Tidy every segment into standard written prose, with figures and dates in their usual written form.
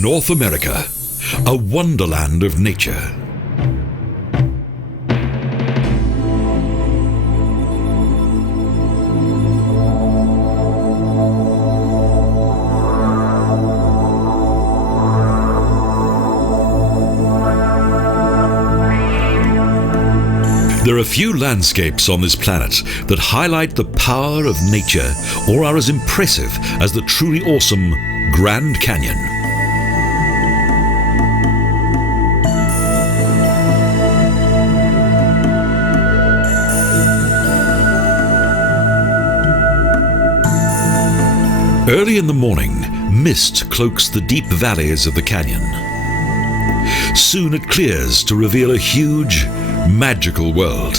North America, a wonderland of nature. There are few landscapes on this planet that highlight the power of nature or are as impressive as the truly awesome Grand Canyon. Early in the morning, mist cloaks the deep valleys of the canyon. Soon it clears to reveal a huge, magical world.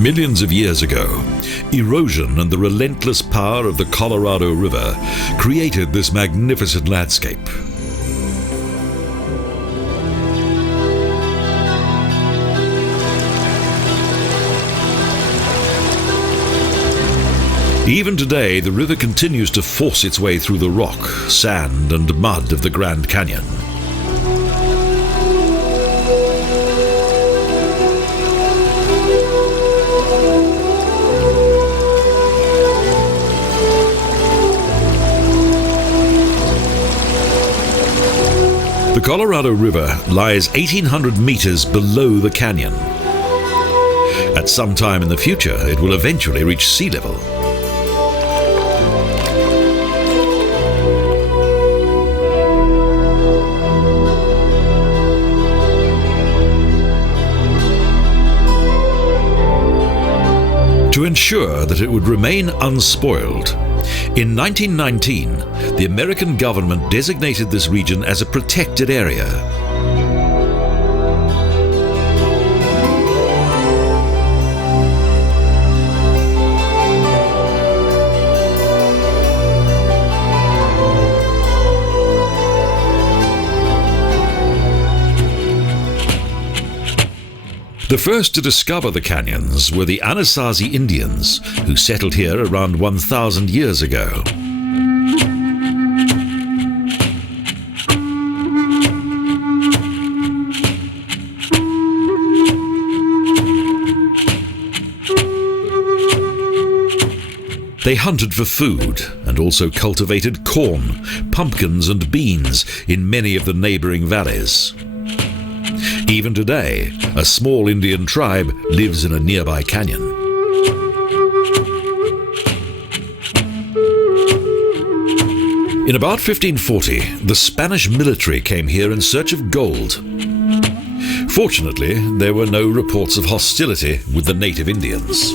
Millions of years ago, erosion and the relentless power of the Colorado River created this magnificent landscape. Even today, the river continues to force its way through the rock, sand, and mud of the Grand Canyon. The Colorado River lies 1,800 meters below the canyon. At some time in the future, it will eventually reach sea level. To ensure that it would remain unspoiled, in 1919, the American government designated this region as a protected area. The first to discover the canyons were the Anasazi Indians, who settled here around 1,000 years ago. They hunted for food and also cultivated corn, pumpkins and beans in many of the neighbouring valleys. Even today, a small Indian tribe lives in a nearby canyon. In about 1540, the Spanish military came here in search of gold. Fortunately, there were no reports of hostility with the native Indians.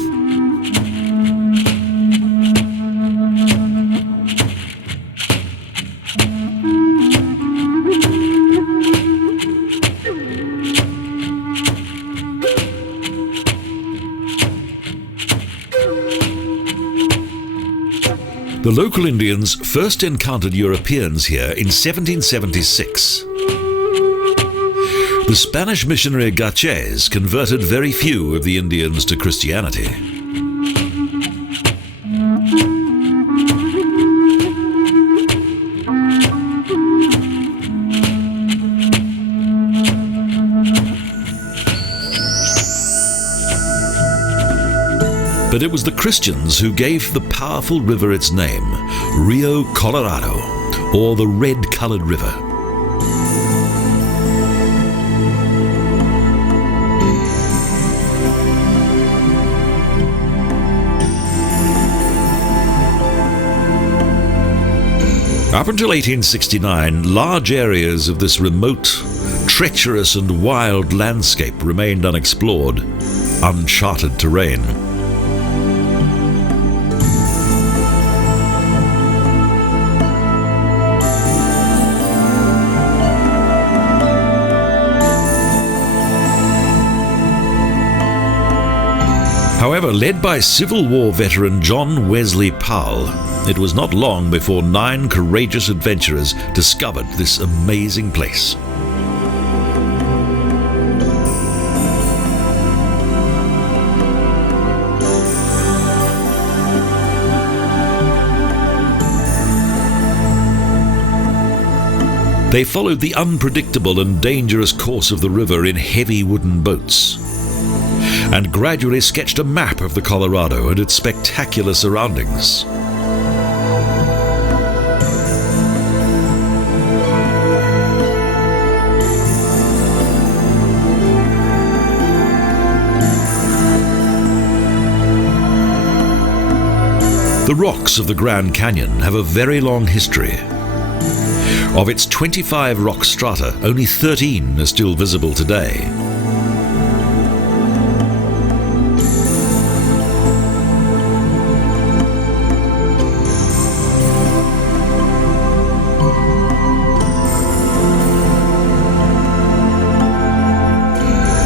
The local Indians first encountered Europeans here in 1776. The Spanish missionary Gachez converted very few of the Indians to Christianity. But it was the Christians who gave the powerful river its name, Rio Colorado, or the red-colored river. Up until 1869, large areas of this remote, treacherous and wild landscape remained unexplored, uncharted terrain. However, led by Civil War veteran John Wesley Powell, it was not long before 9 courageous adventurers discovered this amazing place. They followed the unpredictable and dangerous course of the river in heavy wooden boats, and gradually sketched a map of the Colorado and its spectacular surroundings. The rocks of the Grand Canyon have a very long history. Of its 25 rock strata, only 13 are still visible today.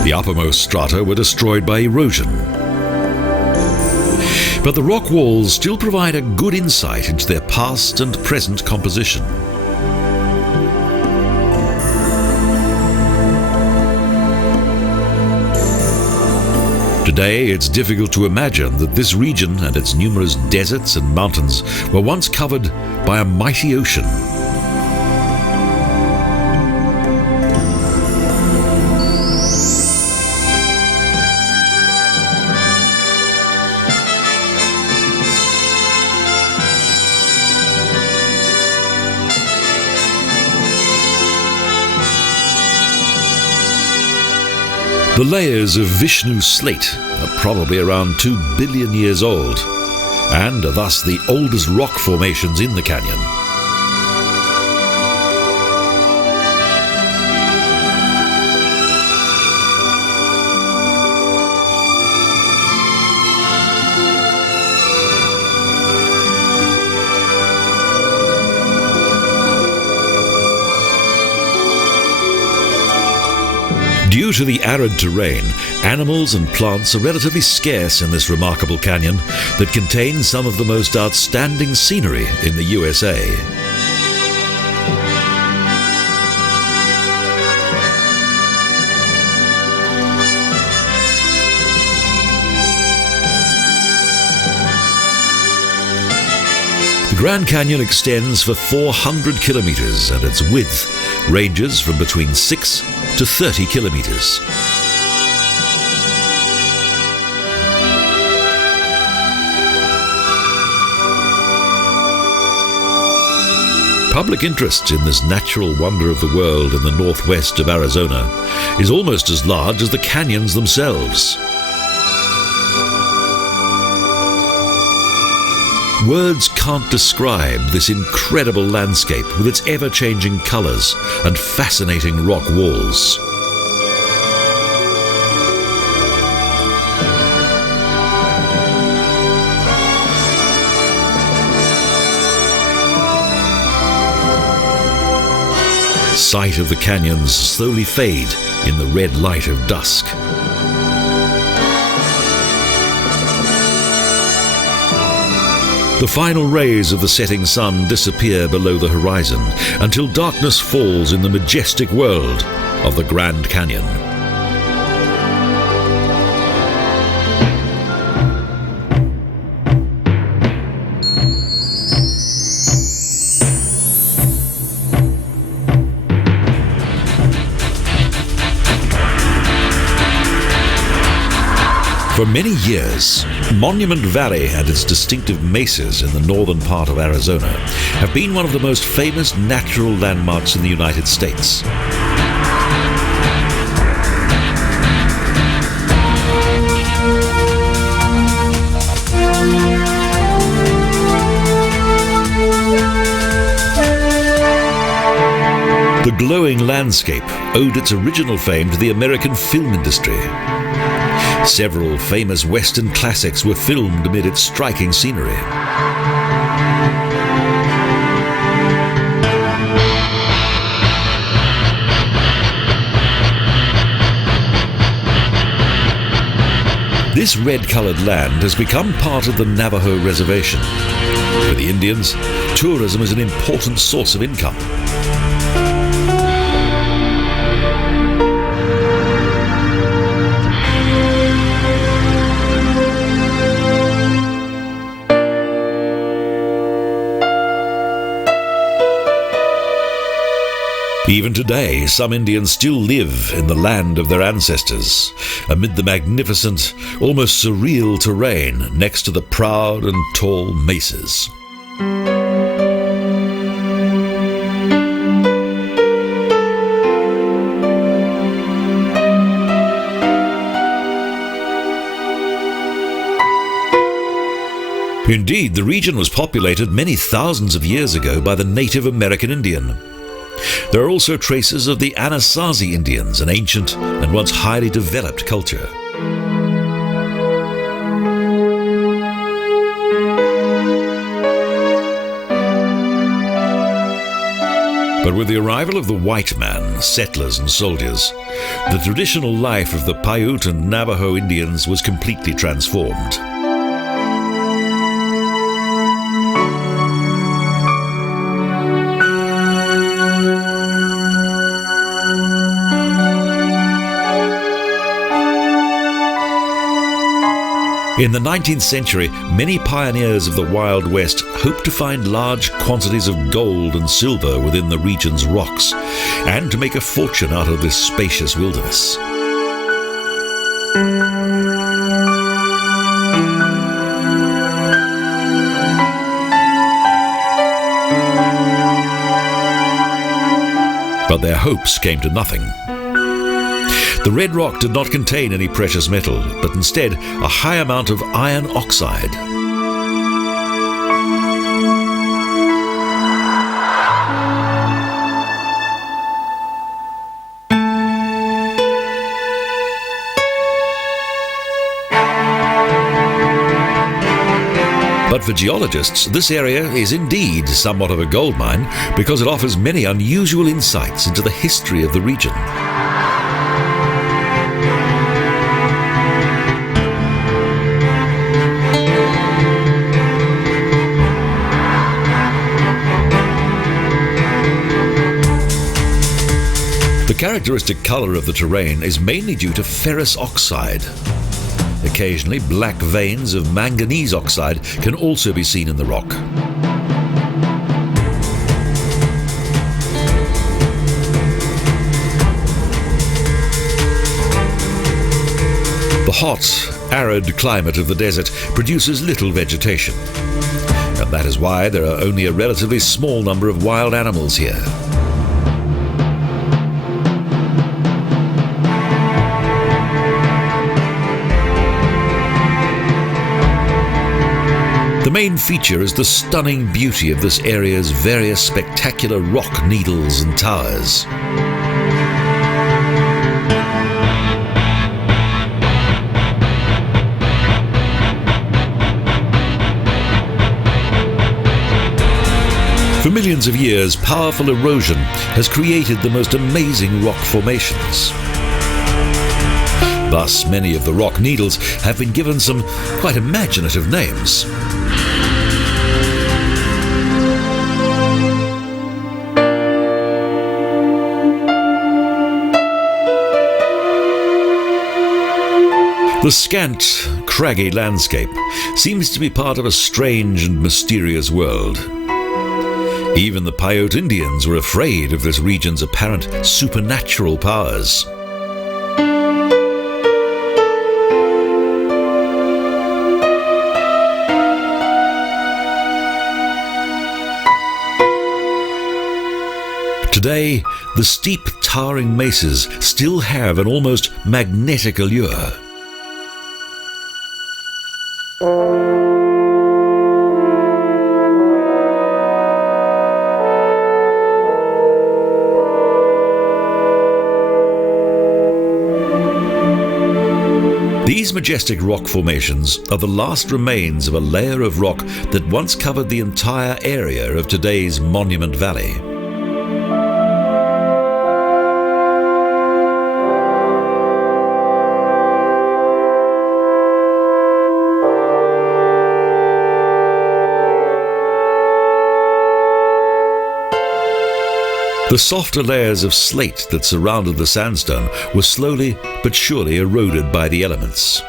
The uppermost strata were destroyed by erosion. But the rock walls still provide a good insight into their past and present composition. Today, it's difficult to imagine that this region and its numerous deserts and mountains were once covered by a mighty ocean. The layers of Vishnu slate are probably around 2 billion years old, and are thus the oldest rock formations in the canyon. Due to the arid terrain, animals and plants are relatively scarce in this remarkable canyon that contains some of the most outstanding scenery in the USA. The Grand Canyon extends for 400 kilometres and its width ranges from between 6 to 30 kilometres. Public interest in this natural wonder of the world in the northwest of Arizona is almost as large as the canyons themselves. Words can't describe this incredible landscape with its ever-changing colours and fascinating rock walls. Sight of the canyons slowly fade in the red light of dusk. The final rays of the setting sun disappear below the horizon until darkness falls in the majestic world of the Grand Canyon. For many years, Monument Valley and its distinctive mesas in the northern part of Arizona have been one of the most famous natural landmarks in the United States. The glowing landscape owed its original fame to the American film industry. Several famous Western classics were filmed amid its striking scenery. This red-coloured land has become part of the Navajo reservation. For the Indians, tourism is an important source of income. Even today, some Indians still live in the land of their ancestors, amid the magnificent, almost surreal terrain next to the proud and tall mesas. Indeed, the region was populated many thousands of years ago by the Native American Indian. There are also traces of the Anasazi Indians, an ancient and once highly developed culture. But with the arrival of the white man, settlers and soldiers, the traditional life of the Paiute and Navajo Indians was completely transformed. In the 19th century, many pioneers of the Wild West hoped to find large quantities of gold and silver within the region's rocks, and to make a fortune out of this spacious wilderness. But their hopes came to nothing. The red rock did not contain any precious metal, but instead a high amount of iron oxide. But for geologists, this area is indeed somewhat of a gold mine because it offers many unusual insights into the history of the region. The characteristic colour of the terrain is mainly due to ferrous oxide. Occasionally, black veins of manganese oxide can also be seen in the rock. The hot, arid climate of the desert produces little vegetation, and that is why there are only a relatively small number of wild animals here. The main feature is the stunning beauty of this area's various spectacular rock needles and towers. For millions of years, powerful erosion has created the most amazing rock formations. Thus, many of the rock needles have been given some quite imaginative names. The scant, craggy landscape seems to be part of a strange and mysterious world. Even the Paiute Indians were afraid of this region's apparent supernatural powers. Today, the steep, towering mesas still have an almost magnetic allure. These majestic rock formations are the last remains of a layer of rock that once covered the entire area of today's Monument Valley. The softer layers of slate that surrounded the sandstone were slowly but surely eroded by the elements.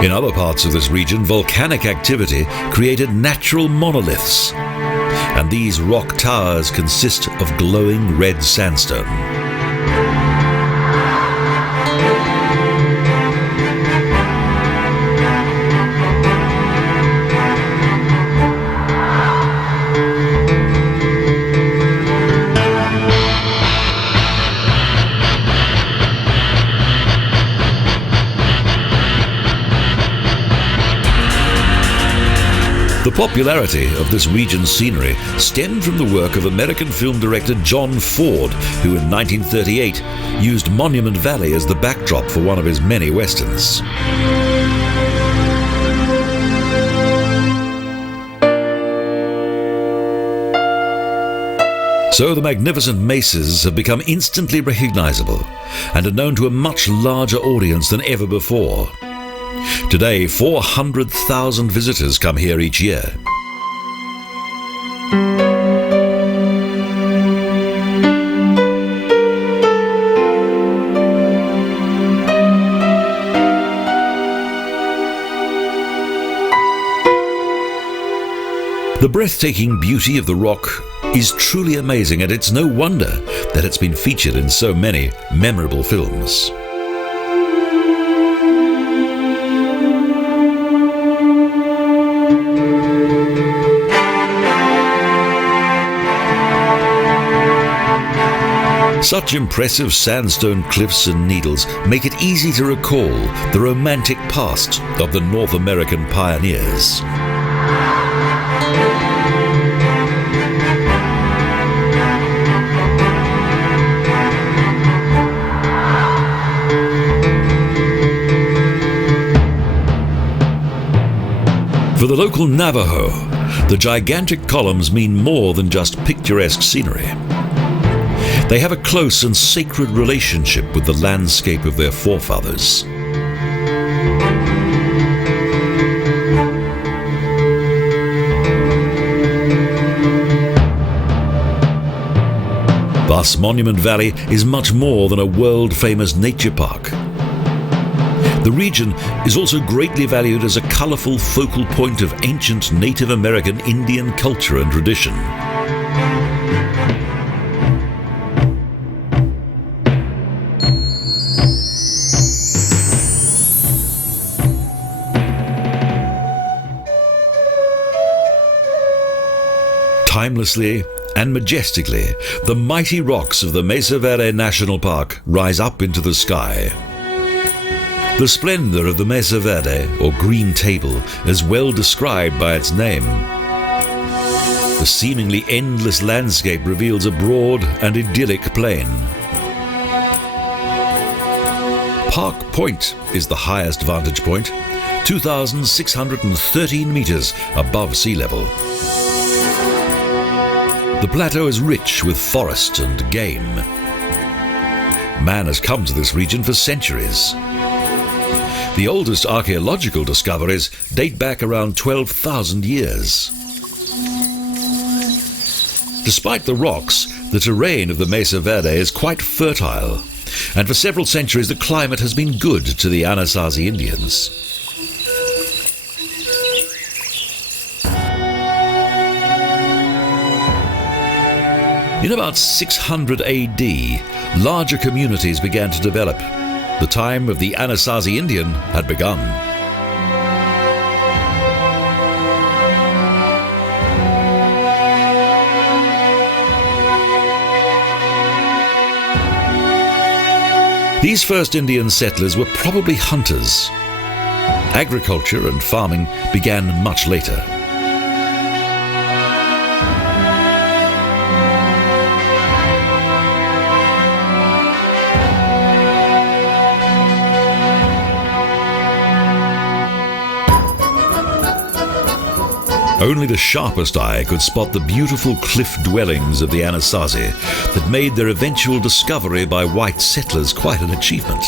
In other parts of this region, volcanic activity created natural monoliths, and these rock towers consist of glowing red sandstone. The popularity of this region's scenery stemmed from the work of American film director John Ford, who in 1938 used Monument Valley as the backdrop for one of his many westerns. So the magnificent mesas have become instantly recognizable and are known to a much larger audience than ever before. Today, 400,000 visitors come here each year. The breathtaking beauty of the rock is truly amazing, and it's no wonder that it's been featured in so many memorable films. Such impressive sandstone cliffs and needles make it easy to recall the romantic past of the North American pioneers. For the local Navajo, the gigantic columns mean more than just picturesque scenery. They have a close and sacred relationship with the landscape of their forefathers. Thus, Monument Valley is much more than a world-famous nature park. The region is also greatly valued as a colourful focal point of ancient Native American Indian culture and tradition. Timelessly and majestically, the mighty rocks of the Mesa Verde National Park rise up into the sky. The splendour of the Mesa Verde, or Green Table, is well described by its name. The seemingly endless landscape reveals a broad and idyllic plain. Park Point is the highest vantage point, 2,613 metres above sea level. The plateau is rich with forest and game. Man has come to this region for centuries. The oldest archaeological discoveries date back around 12,000 years. Despite the rocks, the terrain of the Mesa Verde is quite fertile, and for several centuries the climate has been good to the Anasazi Indians. In about 600 AD, larger communities began to develop. The time of the Anasazi Indian had begun. These first Indian settlers were probably hunters. Agriculture and farming began much later. Only the sharpest eye could spot the beautiful cliff dwellings of the Anasazi that made their eventual discovery by white settlers quite an achievement.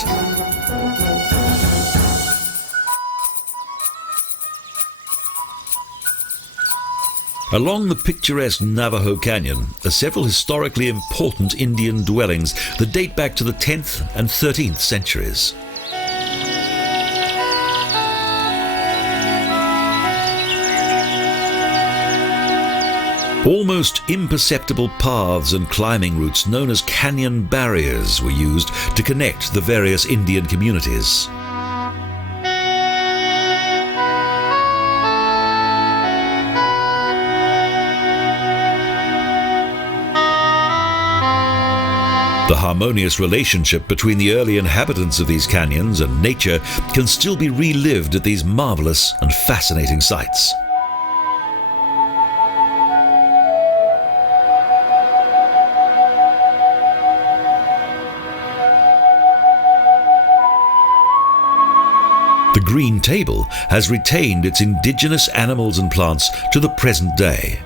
Along the picturesque Navajo Canyon are several historically important Indian dwellings that date back to the 10th and 13th centuries. Almost imperceptible paths and climbing routes known as canyon barriers were used to connect the various Indian communities. The harmonious relationship between the early inhabitants of these canyons and nature can still be relived at these marvelous and fascinating sites. The green table has retained its indigenous animals and plants to the present day.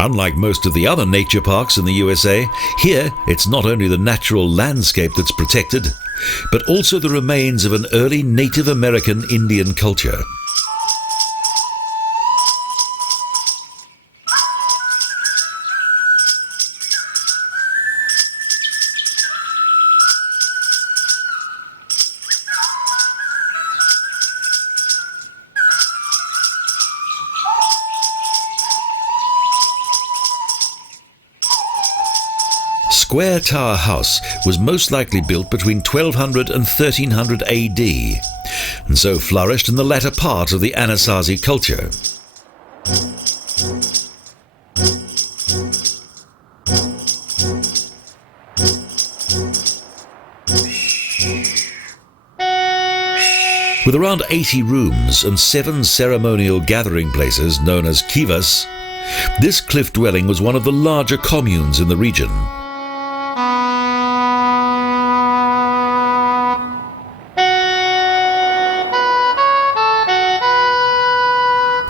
Unlike most of the other nature parks in the USA, here it's not only the natural landscape that's protected, but also the remains of an early Native American Indian culture. Square Tower House was most likely built between 1200 and 1300 AD, and so flourished in the latter part of the Anasazi culture. With around 80 rooms and 7 ceremonial gathering places known as kivas, this cliff dwelling was one of the larger communes in the region.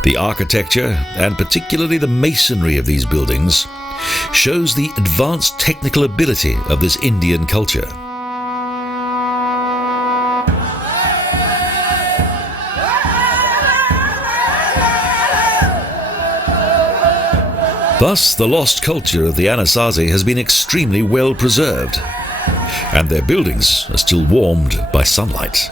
The architecture, and particularly the masonry of these buildings, shows the advanced technical ability of this Indian culture. Thus, the lost culture of the Anasazi has been extremely well preserved, and their buildings are still warmed by sunlight.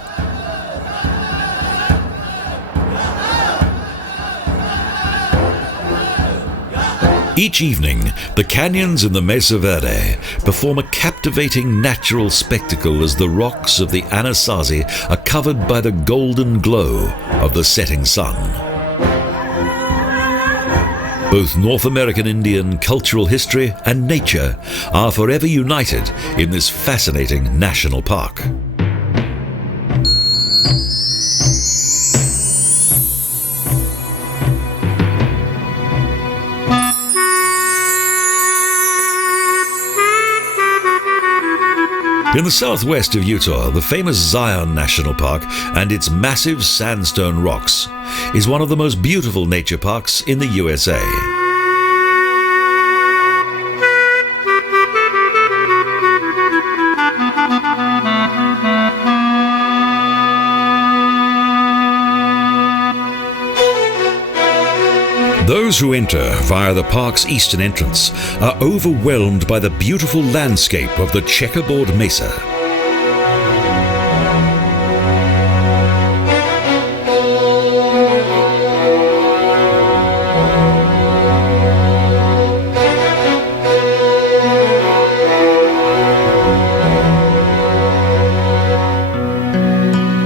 Each evening, the canyons in the Mesa Verde perform a captivating natural spectacle as the rocks of the Anasazi are covered by the golden glow of the setting sun. Both North American Indian cultural history and nature are forever united in this fascinating national park. In the southwest of Utah, the famous Zion National Park and its massive sandstone rocks is one of the most beautiful nature parks in the USA. Those who enter via the park's eastern entrance are overwhelmed by the beautiful landscape of the checkerboard mesa.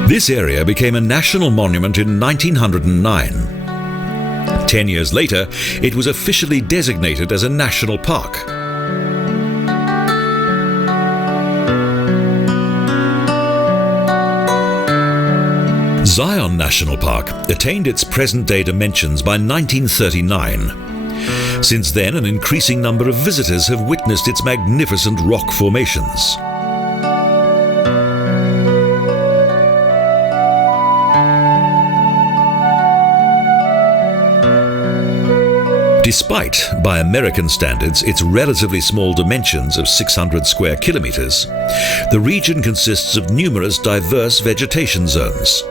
This area became a national monument in 1909. 10 years later, it was officially designated as a national park. Zion National Park attained its present-day dimensions by 1939. Since then, an increasing number of visitors have witnessed its magnificent rock formations. Despite, by American standards, its relatively small dimensions of 600 square kilometres, the region consists of numerous diverse vegetation zones.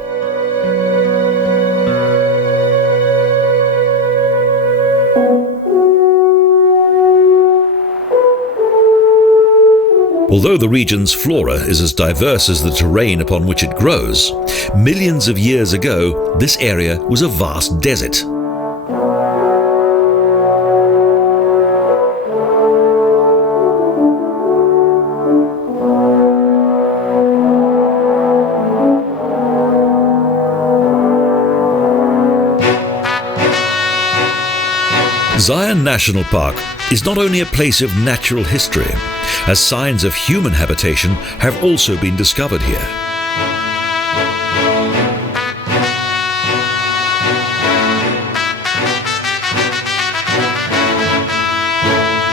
Although the region's flora is as diverse as the terrain upon which it grows, millions of years ago, this area was a vast desert. Zion National Park is not only a place of natural history, as signs of human habitation have also been discovered here.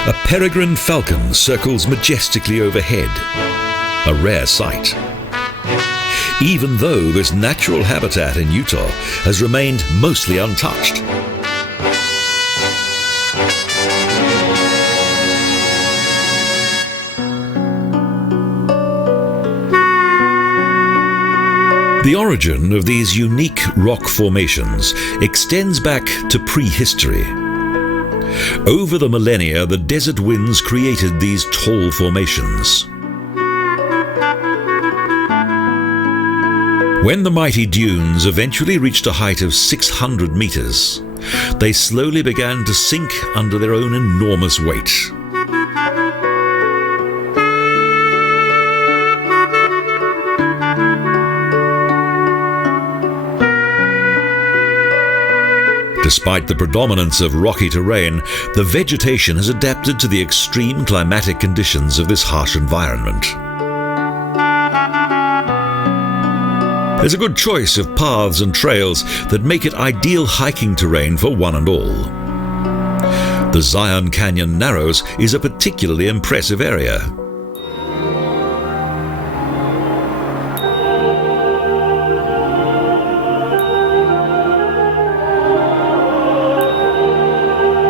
A peregrine falcon circles majestically overhead, a rare sight. Even though this natural habitat in Utah has remained mostly untouched. The origin of these unique rock formations extends back to prehistory. Over the millennia, the desert winds created these tall formations. When the mighty dunes eventually reached a height of 600 meters, they slowly began to sink under their own enormous weight. Despite the predominance of rocky terrain, the vegetation has adapted to the extreme climatic conditions of this harsh environment. There's a good choice of paths and trails that make it ideal hiking terrain for one and all. The Zion Canyon Narrows is a particularly impressive area.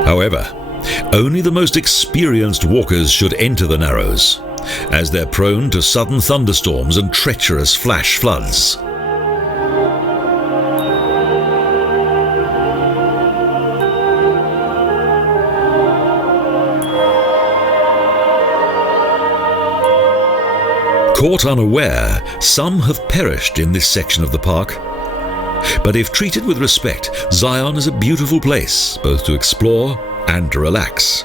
However, only the most experienced walkers should enter the Narrows, as they're prone to sudden thunderstorms and treacherous flash floods. Caught unaware, some have perished in this section of the park. But if treated with respect, Zion is a beautiful place, both to explore and to relax.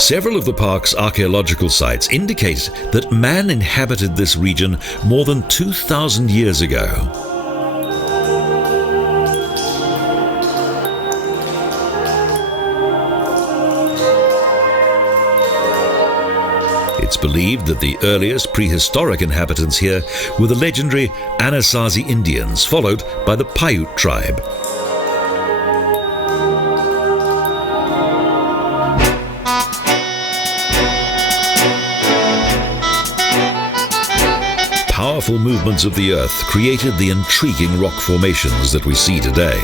Several of the park's archaeological sites indicate that man inhabited this region more than 2,000 years ago. It's believed that the earliest prehistoric inhabitants here were the legendary Anasazi Indians, followed by the Paiute tribe. Powerful movements of the earth created the intriguing rock formations that we see today.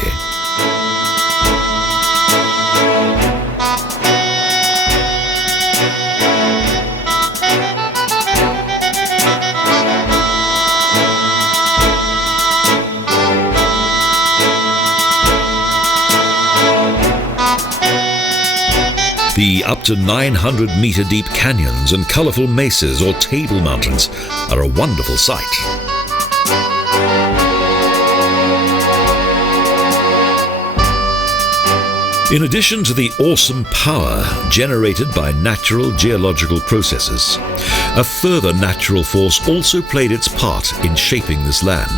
The up to 900-meter deep canyons and colourful mesas or table mountains are a wonderful sight. In addition to the awesome power generated by natural geological processes, a further natural force also played its part in shaping this land.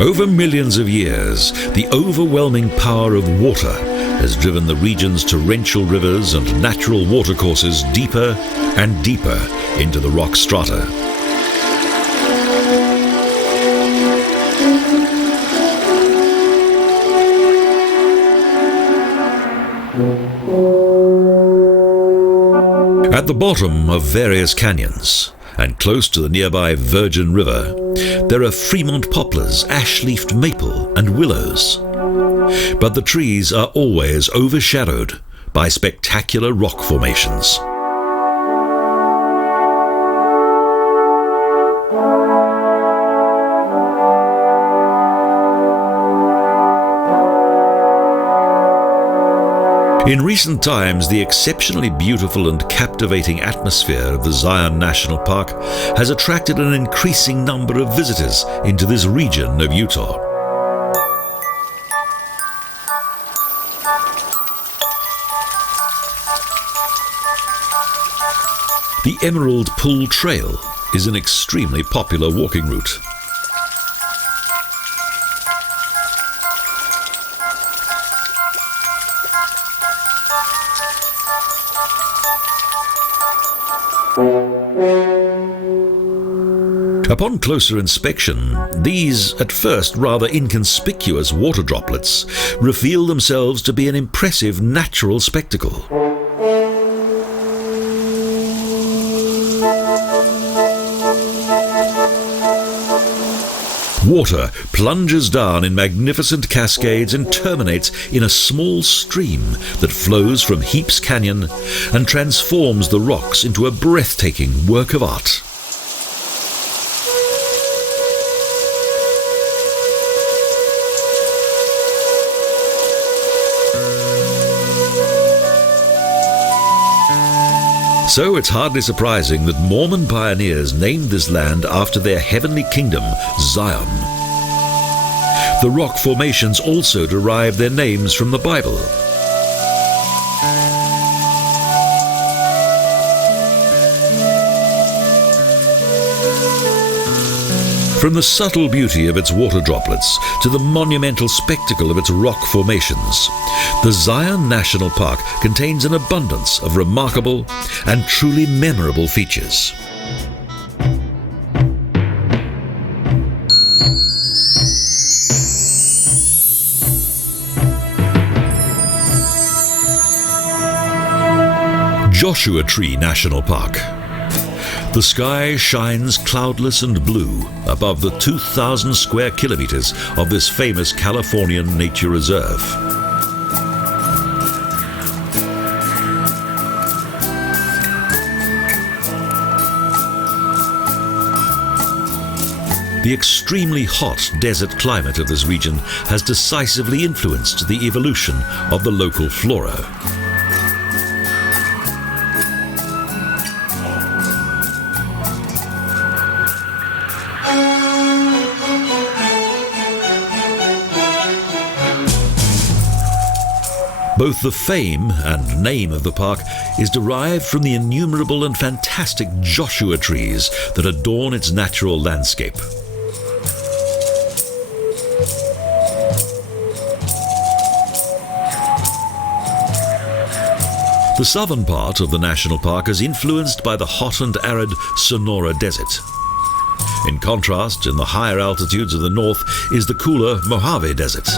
Over millions of years, the overwhelming power of water has driven the region's torrential rivers and natural watercourses deeper and deeper into the rock strata. At the bottom of various canyons, and close to the nearby Virgin River, there are Fremont poplars, ash-leafed maple and willows. But the trees are always overshadowed by spectacular rock formations. In recent times, the exceptionally beautiful and captivating atmosphere of the Zion National Park has attracted an increasing number of visitors into this region of Utah. The Emerald Pool Trail is an extremely popular walking route. Upon closer inspection, these, at first rather inconspicuous water droplets, reveal themselves to be an impressive natural spectacle. Water plunges down in magnificent cascades and terminates in a small stream that flows from Heaps Canyon and transforms the rocks into a breathtaking work of art. So it's hardly surprising that Mormon pioneers named this land after their heavenly kingdom, Zion. The rock formations also derive their names from the Bible. From the subtle beauty of its water droplets to the monumental spectacle of its rock formations, the Zion National Park contains an abundance of remarkable and truly memorable features. Joshua Tree National Park. The sky shines cloudless and blue above the 2,000 square kilometres of this famous Californian nature reserve. The extremely hot desert climate of this region has decisively influenced the evolution of the local flora. Both the fame and name of the park is derived from the innumerable and fantastic Joshua trees that adorn its natural landscape. The southern part of the national park is influenced by the hot and arid Sonora Desert. In contrast, in the higher altitudes of the north is the cooler Mojave Desert.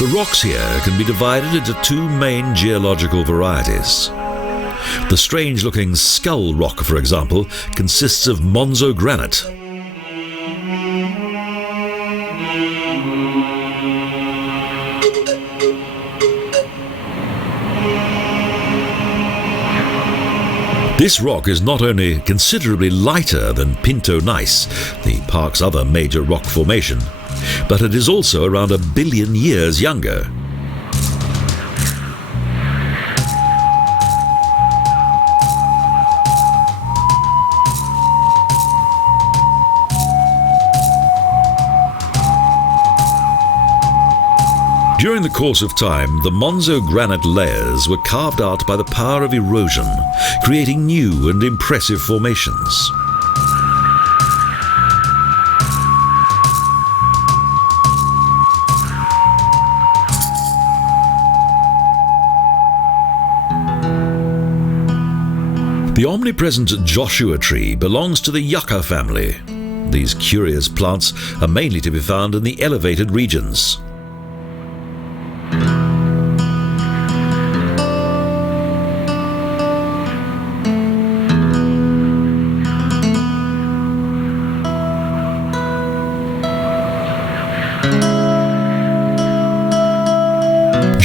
The rocks here can be divided into two main geological varieties. The strange-looking skull rock, for example, consists of Monzo granite. This rock is not only considerably lighter than Pinto Gneiss, the park's other major rock formation, but it is also around 1 billion years younger. During the course of time, the Monzo granite layers were carved out by the power of erosion, creating new and impressive formations. The omnipresent Joshua tree belongs to the yucca family. These curious plants are mainly to be found in the elevated regions.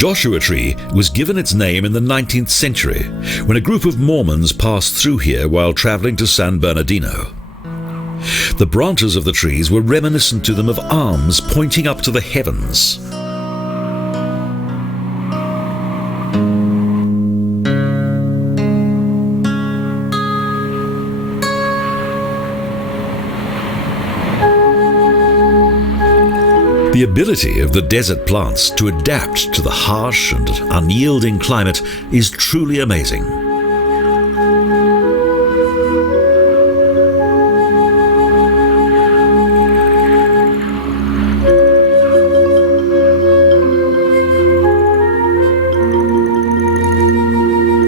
Joshua Tree was given its name in the 19th century when a group of Mormons passed through here while traveling to San Bernardino. The branches of the trees were reminiscent to them of arms pointing up to the heavens. The ability of the desert plants to adapt to the harsh and unyielding climate is truly amazing.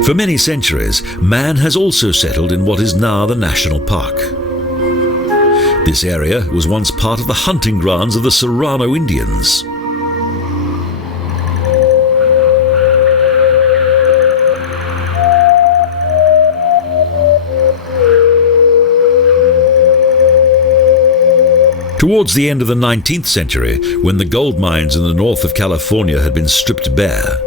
For many centuries, man has also settled in what is now the national park. This area was once part of the hunting grounds of the Sonora Indians. Towards the end of the 19th century, when the gold mines in the north of California had been stripped bare,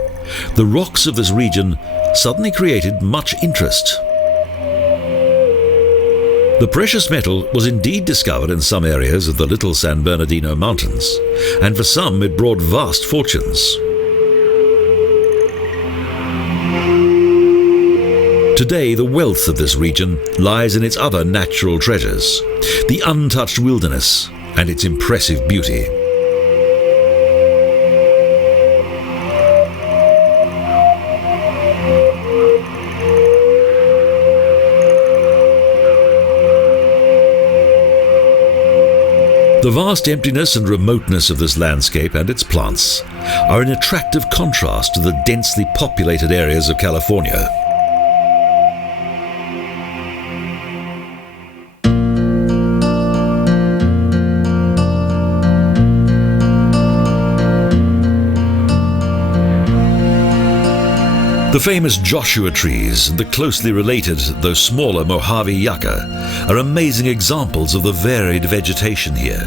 the rocks of this region suddenly created much interest. The precious metal was indeed discovered in some areas of the Little San Bernardino Mountains, and for some it brought vast fortunes. Today, the wealth of this region lies in its other natural treasures, the untouched wilderness and its impressive beauty. The vast emptiness and remoteness of this landscape and its plants are in attractive contrast to the densely populated areas of California. The famous Joshua trees and the closely related, though smaller, Mojave yucca are amazing examples of the varied vegetation here.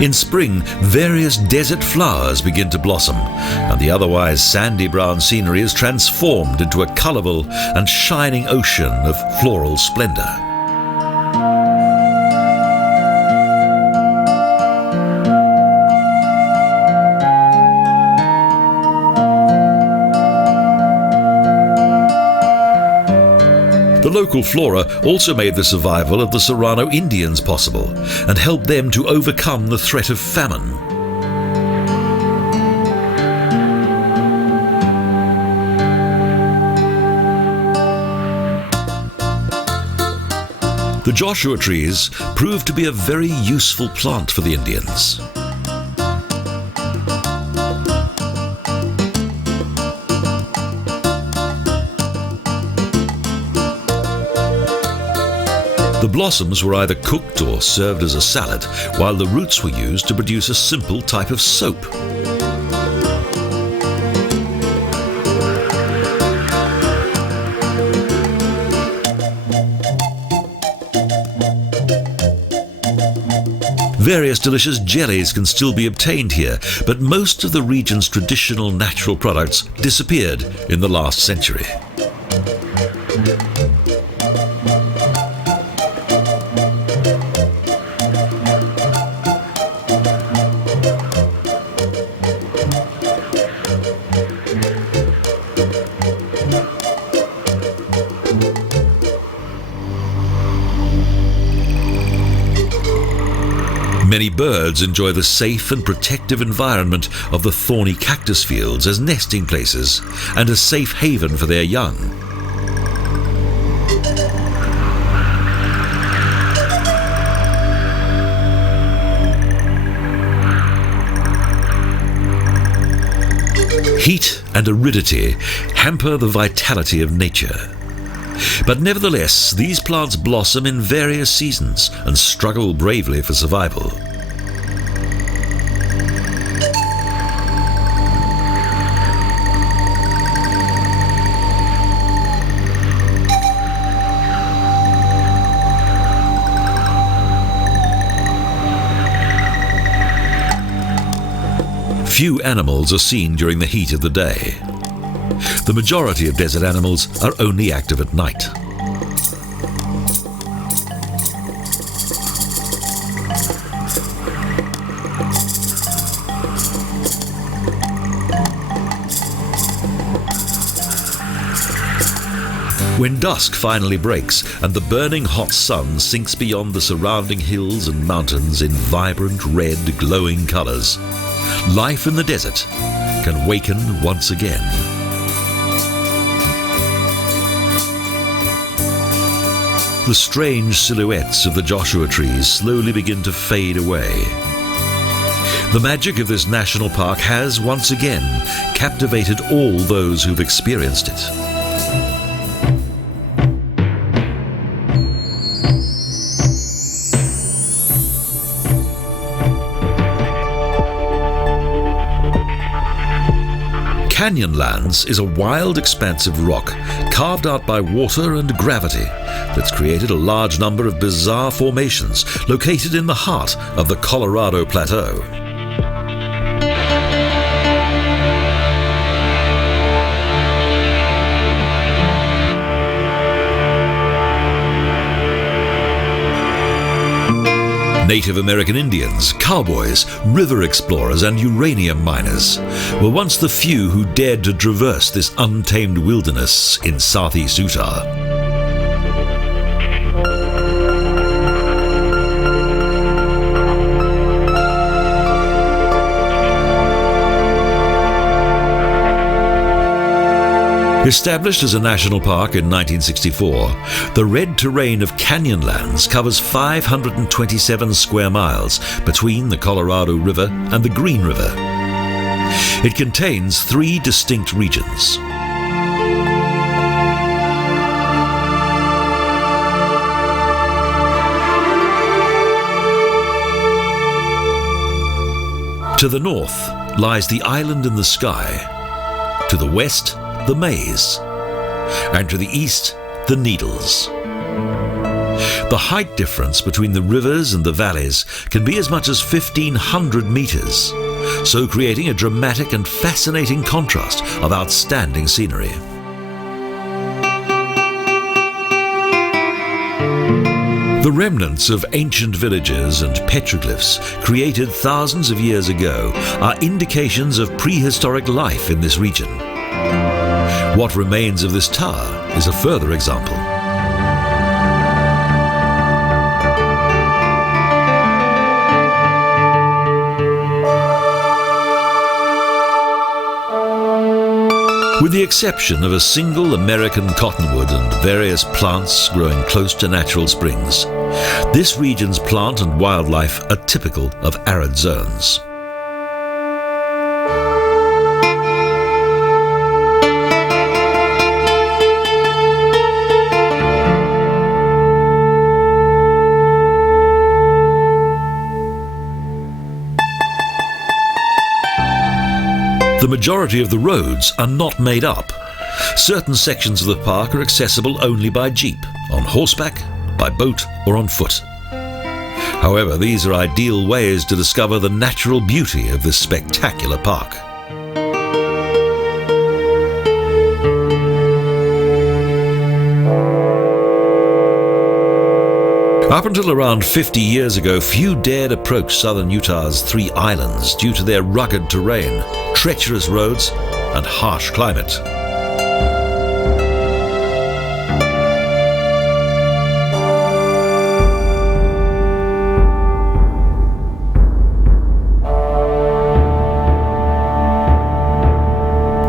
In spring, various desert flowers begin to blossom, and the otherwise sandy brown scenery is transformed into a colourful and shining ocean of floral splendour. The local flora also made the survival of the Sonora Indians possible and helped them to overcome the threat of famine. The Joshua trees proved to be a very useful plant for the Indians. The blossoms were either cooked or served as a salad, while the roots were used to produce a simple type of soap. Various delicious jellies can still be obtained here, but most of the region's traditional natural products disappeared in the last century. Many birds enjoy the safe and protective environment of the thorny cactus fields as nesting places and a safe haven for their young. Heat and aridity hamper the vitality of nature. But nevertheless, these plants blossom in various seasons and struggle bravely for survival. Few animals are seen during the heat of the day. The majority of desert animals are only active at night. When dusk finally breaks and the burning hot sun sinks beyond the surrounding hills and mountains in vibrant red glowing colors, life in the desert can waken once again. The strange silhouettes of the Joshua trees slowly begin to fade away. The magic of this national park has once again captivated all those who've experienced it. Canyonlands is a wild, expansive rock carved out by water and gravity that's created a large number of bizarre formations located in the heart of the Colorado Plateau. Native American Indians, cowboys, river explorers and uranium miners were once the few who dared to traverse this untamed wilderness in southeast Utah. Established as a national park in 1964, the red terrain of Canyonlands covers 527 square miles between the Colorado River and the Green River. It contains 3 distinct regions. To the north lies the Island in the Sky, to the west the Maze, and to the east the Needles. The height difference between the rivers and the valleys can be as much as 1,500 meters, so creating a dramatic and fascinating contrast of outstanding scenery. The remnants of ancient villages and petroglyphs created thousands of years ago are indications of prehistoric life in this region. What remains of this tower is a further example. With the exception of a single American cottonwood and various plants growing close to natural springs, this region's plant and wildlife are typical of arid zones. The majority of the roads are not made up. Certain sections of the park are accessible only by jeep, on horseback, by boat or on foot. However, these are ideal ways to discover the natural beauty of this spectacular park. Up until around 50 years ago, few dared approach southern Utah's 3 islands due to their rugged terrain, treacherous roads, and harsh climate.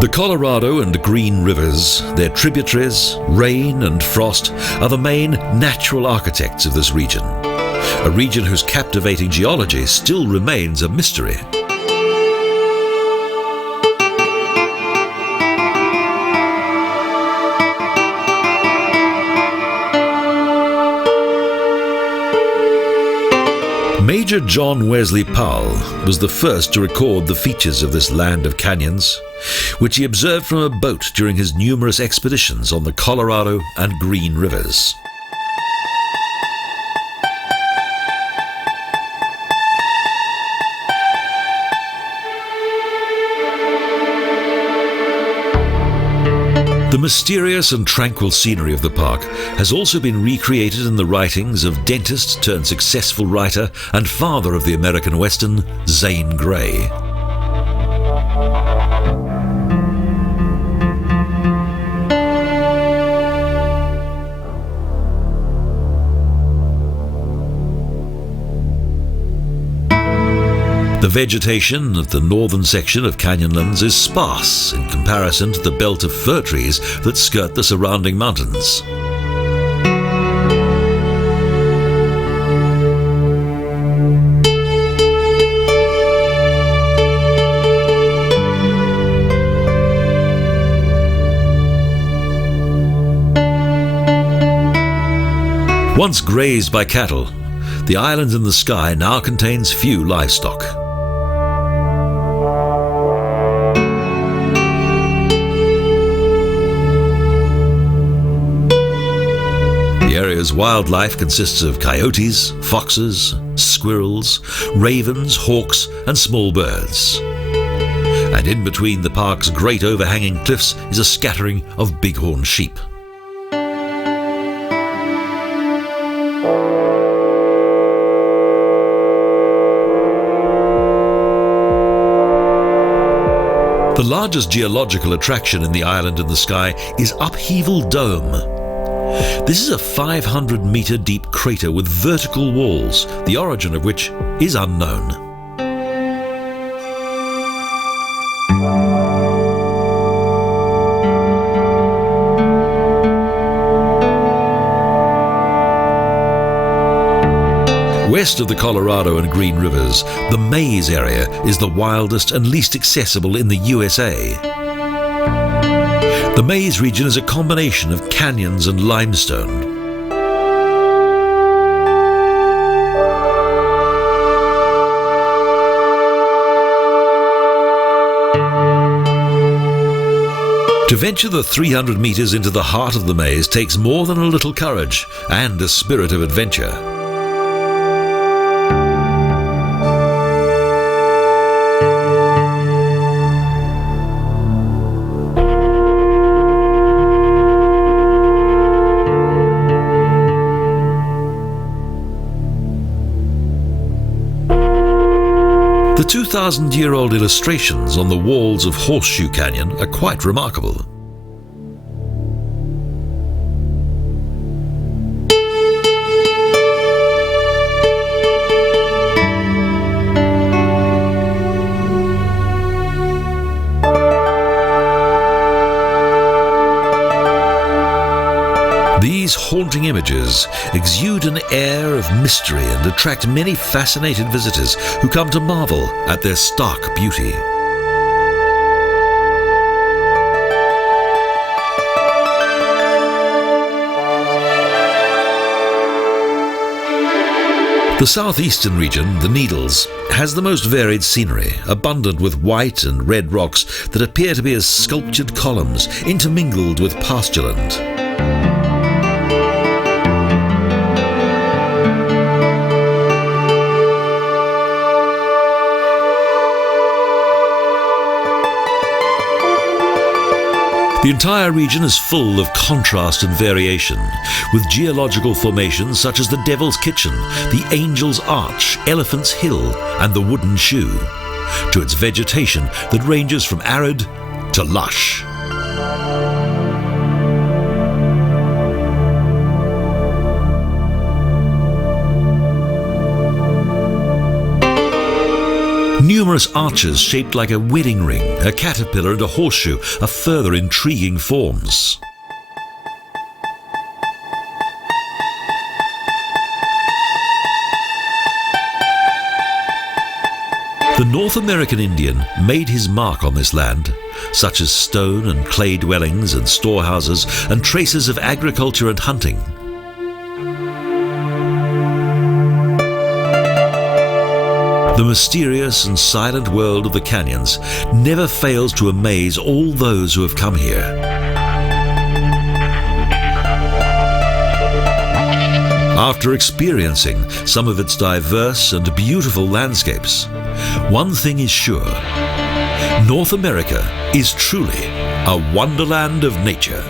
The Colorado and Green Rivers, their tributaries, rain and frost, are the main natural architects of this region, a region whose captivating geology still remains a mystery. Major John Wesley Powell was the first to record the features of this land of canyons, which he observed from a boat during his numerous expeditions on the Colorado and Green Rivers. The mysterious and tranquil scenery of the park has also been recreated in the writings of dentist turned successful writer and father of the American Western, Zane Grey. The vegetation of the northern section of Canyonlands is sparse in comparison to the belt of fir trees that skirt the surrounding mountains. Once grazed by cattle, the island in the sky now contains few livestock. The area's wildlife consists of coyotes, foxes, squirrels, ravens, hawks, and small birds. And in between the park's great overhanging cliffs is a scattering of bighorn sheep. The largest geological attraction in the island in the sky is Upheaval Dome. This is a 500-metre deep crater with vertical walls, the origin of which is unknown. West of the Colorado and Green Rivers, the Maze area is the wildest and least accessible in the USA. The Maze region is a combination of canyons and limestone. To venture the 300 meters into the heart of the maze takes more than a little courage and a spirit of adventure. The 2,000-year-old illustrations on the walls of Horseshoe Canyon are quite remarkable. These haunting images exude an air of mystery and attract many fascinated visitors who come to marvel at their stark beauty. The southeastern region, the Needles, has the most varied scenery, abundant with white and red rocks that appear to be as sculptured columns intermingled with pastureland. The entire region is full of contrast and variation, with geological formations such as the Devil's Kitchen, the Angel's Arch, Elephant's Hill, and the Wooden Shoe, to its vegetation that ranges from arid to lush. numerous arches shaped like a wedding ring, a caterpillar and a horseshoe are further intriguing forms. The North American Indian made his mark on this land, such as stone and clay dwellings and storehouses and traces of agriculture and hunting. The mysterious and silent world of the canyons never fails to amaze all those who have come here. After experiencing some of its diverse and beautiful landscapes, one thing is sure: North America is truly a wonderland of nature.